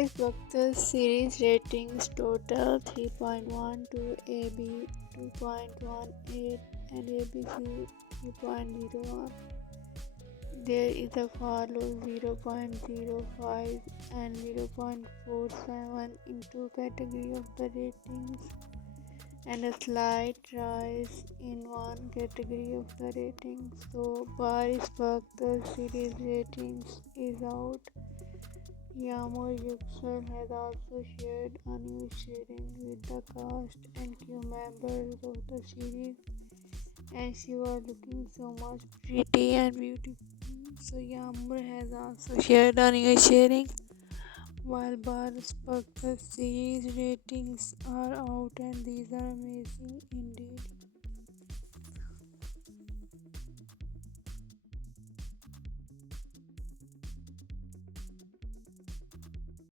Baris baktas series ratings total 3.1 to AB 2.18 and ABC 3.01. There is a follow 0.05 and 0.47 in two categories of the ratings and a slight rise in one category of the ratings. So Baris baktas series ratings is out. Yagmur Yuksel has also shared a new sharing with the cast and crew members of the series, and she was looking so much pretty and beautiful. So Yagmur has also shared a new sharing while Baris baktas series ratings are out, and these are amazing indeed.